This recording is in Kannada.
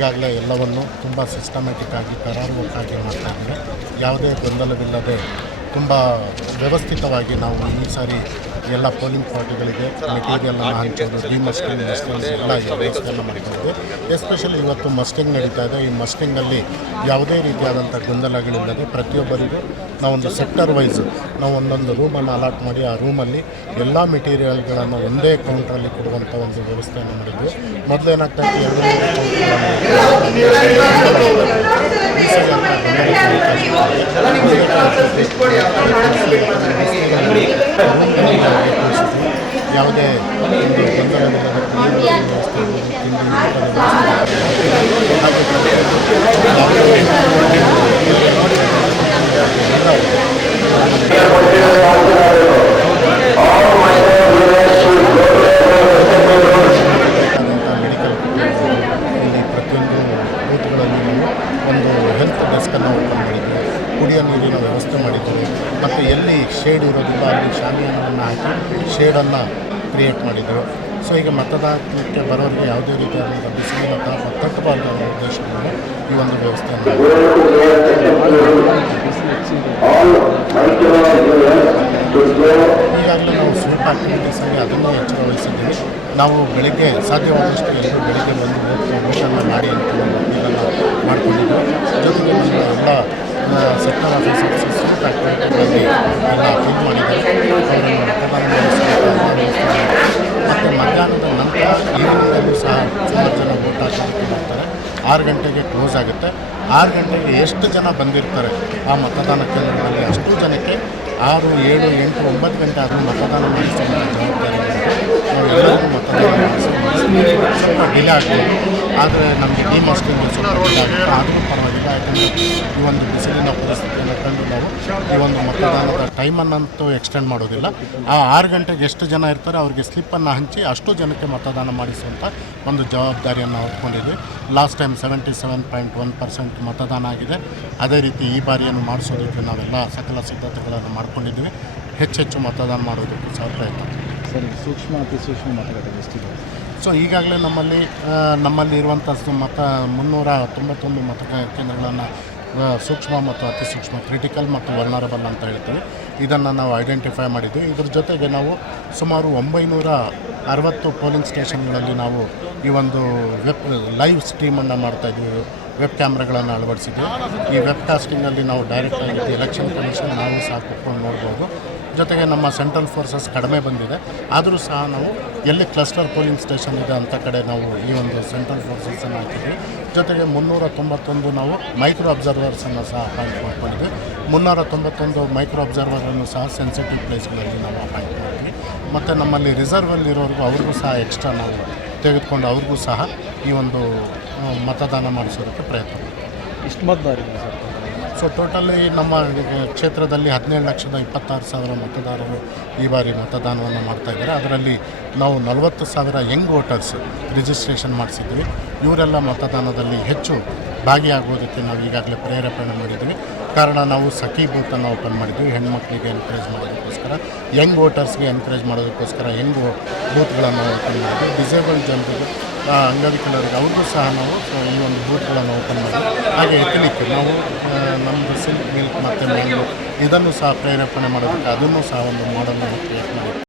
ಈಗಾಗಲೇ ಎಲ್ಲವನ್ನು ತುಂಬ ಸಿಸ್ಟಮ್ಯಾಟಿಕ್ ಆಗಿ ಕರಾರುವಕ್ಕಾಗಿ ಮಾಡ್ತಾಯಿದ್ದಾರೆ. ಯಾವುದೇ ಗೊಂದಲವಿಲ್ಲದೆ ತುಂಬ ವ್ಯವಸ್ಥಿತವಾಗಿ ನಾವು ಈ ಸಾರಿ ಎಲ್ಲ ಪೋಲಿಂಗ್ ಪಾರ್ಟಿಗಳಿಗೆ ಮೆಟೀರಿಯಲನ್ನು ಹಂಚೋದು, ಡಿಮಸ್ಟಿಂಗ್ ಎಲ್ಲ ವ್ಯವಸ್ಥೆಯನ್ನು ಮಾಡಿಕೊಂಡಿದೆ. ಎಸ್ಪೆಷಲಿ ಇವತ್ತು ಮಸ್ಟಿಂಗ್ ನಡೀತಾ ಇದೆ. ಈ ಮಸ್ಟಿಂಗಲ್ಲಿ ಯಾವುದೇ ರೀತಿಯಾದಂಥ ಗೊಂದಲಗಳಿಲ್ಲದೆ ಪ್ರತಿಯೊಬ್ಬರಿಗೂ ನಾವೊಂದು ಸೆಕ್ಟರ್ ವೈಸ್ ನಾವು ಒಂದೊಂದು ರೂಮನ್ನು ಅಲಾಟ್ ಮಾಡಿ ಆ ರೂಮಲ್ಲಿ ಎಲ್ಲ ಮೆಟೀರಿಯಲ್ಗಳನ್ನು ಒಂದೇ ಕೌಂಟ್ರಲ್ಲಿ ಕೊಡುವಂಥ ಒಂದು ವ್ಯವಸ್ಥೆಯನ್ನು ಮಾಡಿದ್ವಿ. ಮೊದಲೇನಾಗ್ತಾ ಇತ್ತು, ಯಾವುದೇ ಒಂದು ಗೊಂದಲವಿಲ್ಲದೆ ಇಲ್ಲಿ ಪ್ರತಿಯೊಂದು ಬೂತ್ಗಳಲ್ಲಿ ಒಂದು ಹೆಲ್ತ್ ಡೆಸ್ಕನ್ನು ಓಪನ್ ಮಾಡಿದ್ವಿ. ಕುಡಿಯೋ ನೀರಿನ ವ್ಯವಸ್ಥೆ ಮಾಡಿದ್ದೀವಿ. ಮತ್ತು ಎಲ್ಲಿ ಶೇಡ್ ಇರೋದಿಲ್ಲ ಅಲ್ಲಿ ಶಾಮಿಯಾನವನ್ನು ಹಾಕಿ ಶೇಡನ್ನು ಕ್ರಿಯೇಟ್ ಮಾಡಿದರು. ಸೊ ಈಗ ಮತದಾನಕ್ಕೆ ಬರೋರಿಗೆ ಯಾವುದೇ ರೀತಿಯಾದಂಥ ಬಿಸಿಲಿನ ತಾಪ ತಟ್ಟಬಾರ್ದು ಅನ್ನೋ ಉದ್ದೇಶದಿಂದ ಈ ಒಂದು ವ್ಯವಸ್ಥೆಯನ್ನು ಈಗಾಗಲೇ ನಾವು ಸ್ವೀಪ್ ಆಕ್ಟಿವಿಟೀಸಲ್ಲಿ ಅದನ್ನು ಎಚ್ಚರ ವಹಿಸಿದ್ದೀವಿ. ನಾವು ಬೆಳಗ್ಗೆ ಸಾಧ್ಯವಾದಷ್ಟು ಎಲ್ಲರೂ ಬೆಳಗ್ಗೆ ಬಂದು ಊಟವನ್ನು ಮಾಡಿ ಅಂತ ಒಂದು ಅಪೀಲನ್ನು ಮಾಡ್ಕೊಂಡಿದ್ದೀವಿ. ಜೊತೆಗೆ ನಮ್ಮ ಎಲ್ಲ ಸೆಕ್ಟರ್ ಆಫೀಸರ್ಸ್ ಸ್ವೀಪ್ ಆಕ್ಟಿವಿಟಿಗಳಲ್ಲಿ ಎಲ್ಲ ಅಪೀಲ್ ಮಾಡಿದ್ದಾರೆ. ಅವರನ್ನು ಮತದಾನ ಮತ್ತು ಮಧ್ಯಾಹ್ನದ ನಂತರ ಈವ್ನಿಂಗಲ್ಲೂ ಸಹ ಸುಮಾರು ಜನ ಊಟ ಹಾಕೋದಕ್ಕೆ ಮಾಡ್ತಾರೆ. 6 ಗಂಟೆಗೆ ಕ್ಲೋಸ್ ಆಗುತ್ತೆ. 6 ಗಂಟೆಗೆ ಎಷ್ಟು ಜನ ಬಂದಿರ್ತಾರೆ ಆ ಮತದಾನ ಕೇಂದ್ರಗಳಲ್ಲಿ ಅಷ್ಟು ಜನಕ್ಕೆ 6, 7, 8, 9 ಗಂಟೆ ಆದರೂ ಮತದಾನ ಮಾಡಿಸುವಂಥ ಜವಾಬ್ದಾರಿ ಇರುತ್ತೆ. ನಾವು ಎಲ್ಲರಿಗೂ ಮತದಾನ ಮಾಡಿಸಿ ಸ್ವಲ್ಪ ಡಿಲೇ ಆಗ್ಬೋದು. ಆದರೆ ನಮಗೆ ಡಿಮಾಸ್ಟಿಂಗ್ ಸ್ವಲ್ಪ ಡಿಲೇ ಆಗುತ್ತೆ. ಆದರೂ ಪರವಾಗಿಲ್ಲ. ಯಾಕಂದರೆ ಈ ಒಂದು ಬಿಸಿಲಿನ ಪರಿಸ್ಥಿತಿಯನ್ನು ಕಂಡು ನಾವು ಈ ಒಂದು ಮತದಾನದ ಟೈಮನ್ನಂತೂ ಎಕ್ಸ್ಟೆಂಡ್ ಮಾಡೋದಿಲ್ಲ. ಆ 6 ಗಂಟೆಗೆ ಎಷ್ಟು ಜನ ಇರ್ತಾರೆ ಅವ್ರಿಗೆ ಸ್ಲಿಪ್ಪನ್ನು ಹಂಚಿ ಅಷ್ಟು ಜನಕ್ಕೆ ಮತದಾನ ಮಾಡಿಸುವಂಥ ಒಂದು ಜವಾಬ್ದಾರಿಯನ್ನು ಹೊತ್ಕೊಂಡಿದ್ವಿ. ಲಾಸ್ಟ್ ಟೈಮ್ 77.1% ಮತದಾನ ಆಗಿದೆ. ಅದೇ ರೀತಿ ಈ ಬಾರಿಯನ್ನು ಮಾಡಿಸೋದಕ್ಕೆ ನಾವೆಲ್ಲ ಸಕಲ ಸಿದ್ಧತೆಗಳನ್ನು ಮಾಡ್ಕೊಂಡಿದ್ವಿ. ಹೆಚ್ಚೆಚ್ಚು ಮತದಾನ ಮಾಡೋದಕ್ಕೂ ಸಹ ಪ್ರಯತ್ನ. ಸರಿ, ಸೂಕ್ಷ್ಮ ಅತಿ ಸೂಕ್ಷ್ಮ ಮತಗಟ್ಟೆ ಎಷ್ಟಿದೆ? ಸೊ ಈಗಾಗಲೇ ನಮ್ಮಲ್ಲಿ ಇರುವಂಥ 391 ಮತ ಕೇಂದ್ರಗಳನ್ನು ಸೂಕ್ಷ್ಮ ಮತ್ತು ಅತಿ ಸೂಕ್ಷ್ಮ, ಕ್ರಿಟಿಕಲ್ ಮತ್ತು ವರ್ನರಬಲ್ ಅಂತ ಹೇಳ್ತೀವಿ. ಇದನ್ನು ನಾವು ಐಡೆಂಟಿಫೈ ಮಾಡಿದ್ವಿ. ಇದ್ರ ಜೊತೆಗೆ ನಾವು ಸುಮಾರು 960 ಪೋಲಿಂಗ್ ಸ್ಟೇಷನ್ಗಳಲ್ಲಿ ನಾವು ಈ ಒಂದು ಲೈವ್ ಸ್ಟ್ರೀಮನ್ನು ಮಾಡ್ತಾಯಿದ್ವಿ. ವೆಬ್ ಕ್ಯಾಮ್ರಾಗಳನ್ನು ಅಳವಡಿಸಿದ್ವಿ. ಈ ವೆಬ್ ಕಾಸ್ಟಿಂಗಲ್ಲಿ ನಾವು ಡೈರೆಕ್ಟಾಗಿ ಎಲೆಕ್ಷನ್ ಕಮಿಷನ್ ನಾವು ಸಹ ಕೂತ್ಕೊಂಡು ನೋಡ್ಬೋದು. ಜೊತೆಗೆ ನಮ್ಮ ಸೆಂಟ್ರಲ್ ಫೋರ್ಸಸ್ ಕಡಿಮೆ ಬಂದಿದೆ, ಆದರೂ ಸಹ ನಾವು ಎಲ್ಲಿ ಕ್ಲಸ್ಟರ್ ಪೋಲಿಂಗ್ ಸ್ಟೇಷನ್ ಇದೆ ಅಂಥ ಕಡೆ ನಾವು ಈ ಒಂದು ಸೆಂಟ್ರಲ್ ಫೋರ್ಸಸನ್ನು ಹಾಕಿದ್ವಿ. ಜೊತೆಗೆ 391 ನಾವು ಮೈಕ್ರೋ ಅಬ್ಸರ್ವರ್ಸನ್ನು ಸಹ ಅಪಾಯಿಂಟ್ ಮಾಡ್ಕೊಂಡಿದ್ವಿ. 391 ಮೈಕ್ರೋ ಅಬ್ಸರ್ವರನ್ನು ಸಹ ಸೆನ್ಸಿಟಿವ್ ಪ್ಲೇಸ್ಗಳಲ್ಲಿ ನಾವು ಅಪಾಯಿಂಟ್ ಮಾಡ್ತೀವಿ. ಮತ್ತು ನಮ್ಮಲ್ಲಿ ರಿಸರ್ವಲ್ಲಿರೋರಿಗೂ ಅವ್ರಿಗೂ ಸಹ ಎಕ್ಸ್ಟ್ರಾ ನಾವು ತೆಗೆದುಕೊಂಡು ಅವ್ರಿಗೂ ಸಹ ಈ ಒಂದು ಮತದಾನ ಮಾಡಿಸೋದಕ್ಕೆ ಪ್ರಯತ್ನ ಮಾಡ್ತೀವಿ. ಇಷ್ಟು ಮತದಾರರು ಸರ್? ಸೊ ಟೋಟಲಿ ನಮ್ಮ ಕ್ಷೇತ್ರದಲ್ಲಿ 17,26,000 ಮತದಾರರು ಈ ಬಾರಿ ಮತದಾನವನ್ನು ಮಾಡ್ತಾಯಿದ್ದಾರೆ. ಅದರಲ್ಲಿ ನಾವು 40,000 ಯಂಗ್ ವೋಟರ್ಸ್ ರಿಜಿಸ್ಟ್ರೇಷನ್ ಮಾಡಿಸಿದ್ವಿ. ಇವರೆಲ್ಲ ಮತದಾನದಲ್ಲಿ ಹೆಚ್ಚು ಭಾಗಿಯಾಗೋದಕ್ಕೆ ನಾವು ಈಗಾಗಲೇ ಪ್ರೇರೇಪಣೆ ಮಾಡಿದ್ವಿ. ಕಾರಣ ನಾವು ಸಖಿ ಬೂತನ್ನು ಓಪನ್ ಮಾಡಿದ್ವಿ. ಹೆಣ್ಮಕ್ಳಿಗೆ ಎನ್ಕರೇಜ್ ಮಾಡೋದಕ್ಕೋಸ್ಕರ, ಯಂಗ್ ವೋಟರ್ಸ್ಗೆ ಎನ್ಕರೇಜ್ ಮಾಡೋದಕ್ಕೋಸ್ಕರ ಯಂಗ್ ಬೂತ್ಗಳನ್ನು ಓಪನ್ ಮಾಡಿದ್ವಿ. ಡಿಸೇಬಲ್ಡ್ ಜನರಿಗೆ, ಅಂಗವಿಕಲರಿಗೆ ಅವ್ರಿಗೂ ಸಹ ನಾವು ಈ ಒಂದು ಬೂತ್ಗಳನ್ನು ಓಪನ್ ಮಾಡಿ, ಹಾಗೆ ಎಥನಿಕ್ ನಾವು ನಮ್ಮದು ಸಿಲ್ಕ್ ಮಿಲ್ಕ್ ಮತ್ತು ಮೇಲು ಇದನ್ನು ಸಹ ಪ್ರೇರೇಪಣೆ ಮಾಡೋದಕ್ಕೆ ಅದನ್ನು ಸಹ ಒಂದು ಮಾಡಲ್ನ ಕ್ರಿಯೇಟ್ ಮಾಡಿ